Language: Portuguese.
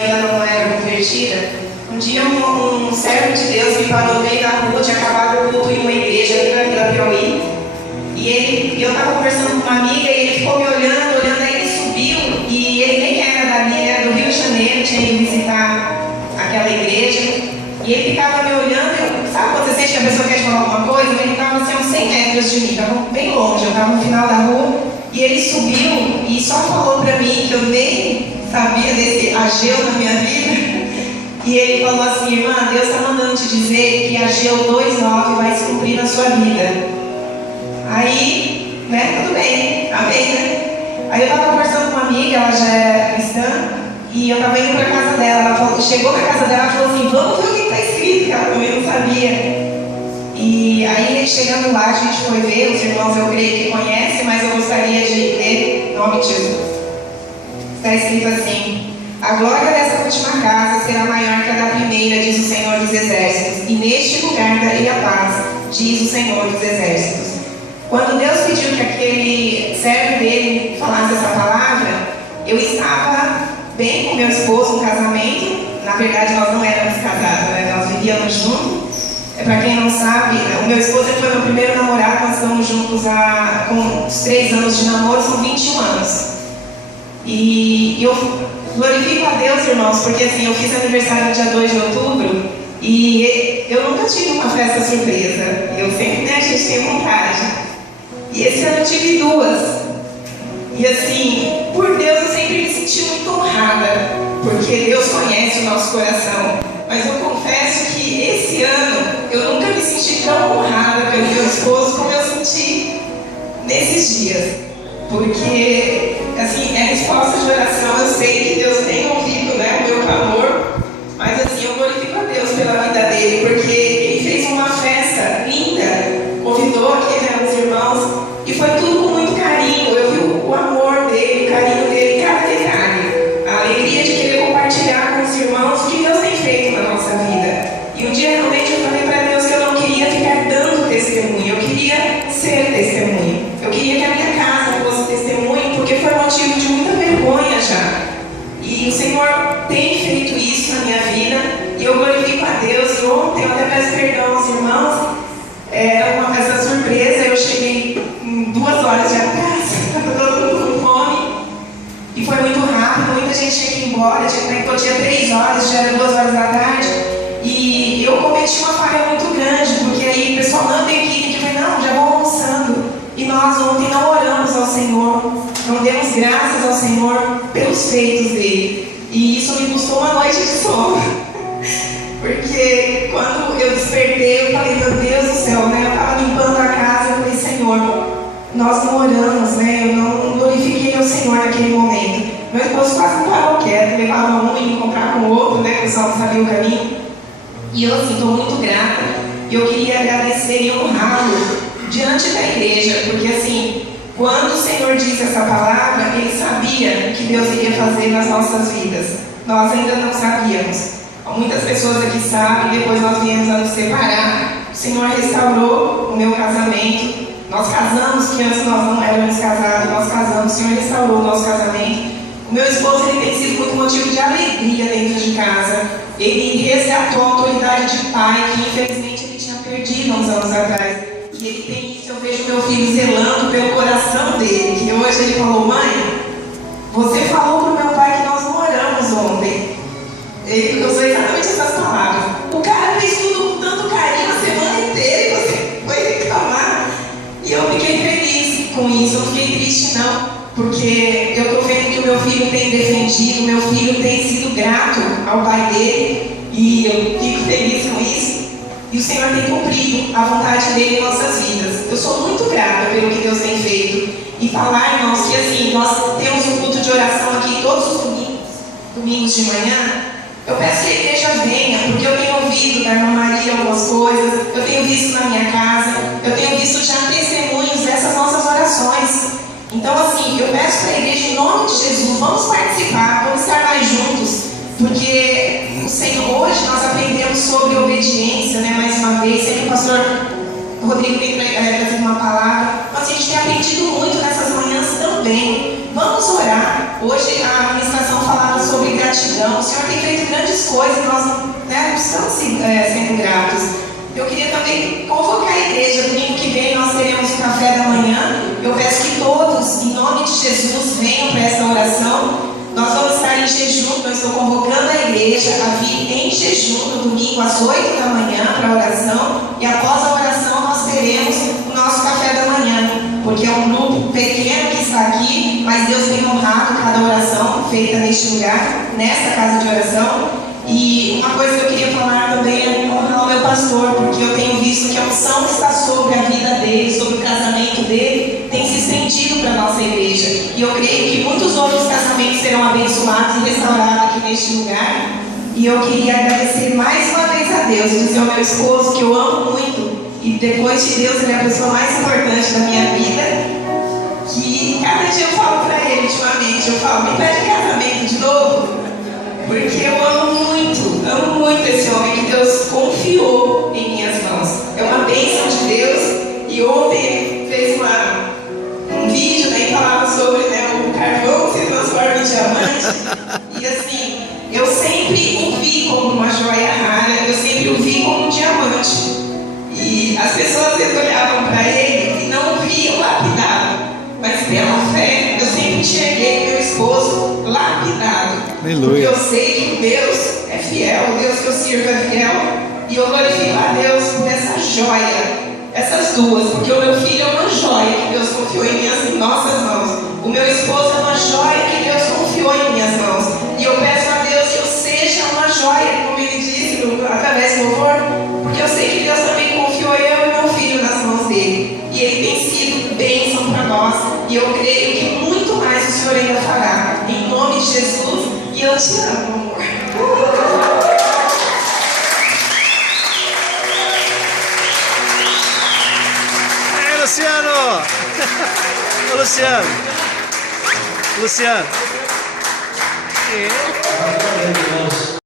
Ela não era convertida. Um dia um servo de Deus me parou no meio da rua, tinha acabado o culto em uma igreja ali na Vila Piauí. E eu estava conversando com uma amiga e ele ficou me olhando, aí ele subiu e ele nem era dali, ele era do Rio de Janeiro, tinha ido visitar aquela igreja. E ele ficava me olhando, sabe quando você sente que a pessoa quer te falar alguma coisa? Ele estava assim, a uns 100 metros de mim, estava bem longe, eu estava no final da rua. E ele subiu e só falou para mim que eu nem sabia desse Ageu na minha vida. E ele falou assim: irmã, Deus está mandando te dizer que Ageu 2:9 vai se cumprir na sua vida. Aí, né, tudo bem, amém, né? Aí eu estava conversando com uma amiga, ela já é cristã, e eu estava indo para a casa dela. Ela falou, chegou na casa dela e falou assim: vamos ver o que está escrito, que ela também não sabia. E aí, chegando lá, a gente foi ver, os irmãos eu creio que conhecem, mas eu gostaria de ler em nome de Jesus. Está escrito assim: a glória dessa última casa será maior que a da primeira, diz o Senhor dos Exércitos, e neste lugar darei a paz, diz o Senhor dos Exércitos. Quando Deus pediu que aquele servo dele falasse essa palavra, eu estava bem com meu esposo no casamento. Na verdade, nós não éramos casados, né? Nós vivíamos juntos. Para quem não sabe, o meu esposo foi meu primeiro namorado. Nós estamos juntos com uns 3 anos de namoro, são 21 anos. E eu glorifico a Deus, irmãos, porque assim, eu fiz aniversário no dia 2 de outubro e eu nunca tive uma festa surpresa. Eu sempre, né, a gente tem vontade. E esse ano eu tive 2. E assim, por Deus eu sempre me senti muito honrada, porque Deus conhece o nosso coração. Mas eu confesso que esse ano eu nunca me senti tão honrada pelo meu esposo como eu senti nesses dias. Porque, assim, é resposta de oração. Eu sei que Deus tem ouvido, né, o meu clamor. Mas assim, eu glorifico a Deus pela vida dele, porque ele fez uma festa linda, convidou aqui, né, os irmãos, e foi tudo com muito carinho. Eu vi o amor dele, o carinho dele, cada detalhe. A alegria de querer compartilhar com os irmãos o que Deus tem feito na nossa vida. E um dia realmente eu falei para Deus que eu não queria ficar dando testemunho, eu queria ser testemunho. Eu queria que a minha casa fosse testemunho, porque foi motivo de muita vergonha já. E o Senhor tem feito isso na minha vida, e eu glorifico a Deus. E ontem eu até peço perdão aos irmãos, era uma festa surpresa. Eu cheguei em 2 horas de atraso, estava todo mundo com fome, e foi muito rápido, muita gente tinha que ir embora, eu tinha 3 horas, já era 2 horas da tarde, e eu cometi uma falha muito grande, porque aí o pessoal não tem que ir, falei, não, já vou almoçando. E nós ontem não oramos ao Senhor, não demos graças ao Senhor pelos feitos dele. E isso me custou uma noite de sono. Porque quando eu despertei, eu falei, meu Deus do céu, né? Eu estava limpando a casa, eu falei, Senhor, nós não oramos, né? Eu não glorifiquei ao Senhor naquele momento. Meu esposo quase não parou quieto, levava um e ia comprar com o outro, né? O pessoal não sabia o caminho. E eu, assim, estou muito grata. E eu queria agradecer e honrá-lo diante da igreja, porque assim, quando o Senhor disse essa palavra, Ele sabia que Deus iria fazer nas nossas vidas. Nós ainda não sabíamos. Muitas pessoas aqui sabem, depois nós viemos a nos separar. O Senhor restaurou o meu casamento. Nós casamos, que antes nós não éramos casados, nós casamos, o Senhor restaurou o nosso casamento. O meu esposo, ele tem sido muito motivo de alegria dentro de casa. Ele resgatou a autoridade de pai, que infelizmente ele tinha perdido há uns anos atrás. E ele tem isso, eu vejo meu filho zelando pelo coração dele, que hoje ele falou, mãe, você falou para o meu pai que nós não oramos ontem. Ele usou exatamente essas palavras. O cara fez tudo com tanto carinho a semana inteira e você foi reclamar. E eu fiquei feliz com isso, eu não fiquei triste não, porque eu estou vendo que o meu filho tem defendido, o meu filho tem sido grato ao pai dele, e eu fico feliz com isso. E o Senhor tem cumprido a vontade dele em nossas vidas. Eu sou muito grata pelo que Deus tem feito. E falar, irmãos, que assim, nós temos um culto de oração aqui todos os domingos de manhã. Eu peço que a igreja venha, porque eu tenho ouvido da irmã Maria algumas coisas, eu tenho visto na minha casa, eu tenho visto já testemunhos dessas nossas orações. Então assim, eu peço para a igreja, em nome de Jesus, vamos participar, vamos estar mais juntos, porque o Senhor, hoje nós aprendemos sobre obediência, né? Mais uma vez, sei que o pastor Rodrigo veio trazer uma palavra, mas a gente tem aprendido muito nessas manhãs também. vamos orar. Hoje a administração falava sobre gratidão. O Senhor tem feito grandes coisas e nós não estamos sendo gratos. Eu queria também convocar a igreja. Domingo que vem nós teremos o café da manhã. Eu peço que todos, em nome de Jesus, venham para essa oração. Nós vamos estar em jejum, eu estou convocando a igreja a vir em jejum no domingo às 8 da manhã para a oração. E após a oração nós teremos o nosso café da manhã. Porque é um grupo pequeno que está aqui, mas Deus tem honrado cada oração feita neste lugar, nesta casa de oração. E uma coisa que eu queria falar também é honrar o meu pastor, porque eu tenho visto que a unção que está sobre a vida dele, sobre o casamento dele, tem se estendido para a nossa igreja. E eu creio que muitos outros casamentos serão abençoados e restaurados aqui neste lugar. E eu queria agradecer mais uma vez a Deus, dizer ao meu esposo que eu amo muito. E depois de Deus, ele é a pessoa mais importante da minha vida. Que cada dia eu falo para ele, ultimamente, eu falo, me pede casamento de novo. Porque eu amo muito esse homem que Deus confiou em minhas mãos. É uma bênção de Deus. E ontem fez um vídeo, né, que falava sobre, né, o carvão que se transforma em diamante. E assim, eu sempre o vi como uma joia rara, eu sempre o vi como um diamante. E as pessoas às vezes olhavam para ele e não o viam lapidado. Mas pela fé, eu sempre enxerguei meu esposo lapidado. Aleluia. Porque eu sei que Deus é fiel, o Deus que eu sirvo é fiel. E eu glorifico a Deus por essa joia, essas duas. Porque o meu filho é uma joia que Deus confiou em nossas mãos. O meu esposo é uma joia que Deus confiou em minhas mãos. E eu peço a Deus que eu seja uma joia, como ele disse através do louvor. Porque eu sei que Deus também confiou eu e meu filho nas mãos dele. E ele tem sido bênção para nós. E eu creio que muito mais o Senhor ainda fará. Em nome de Jesus. E eu te amo, amor. Ei, Luciano! Ô, Luciano! Luciano!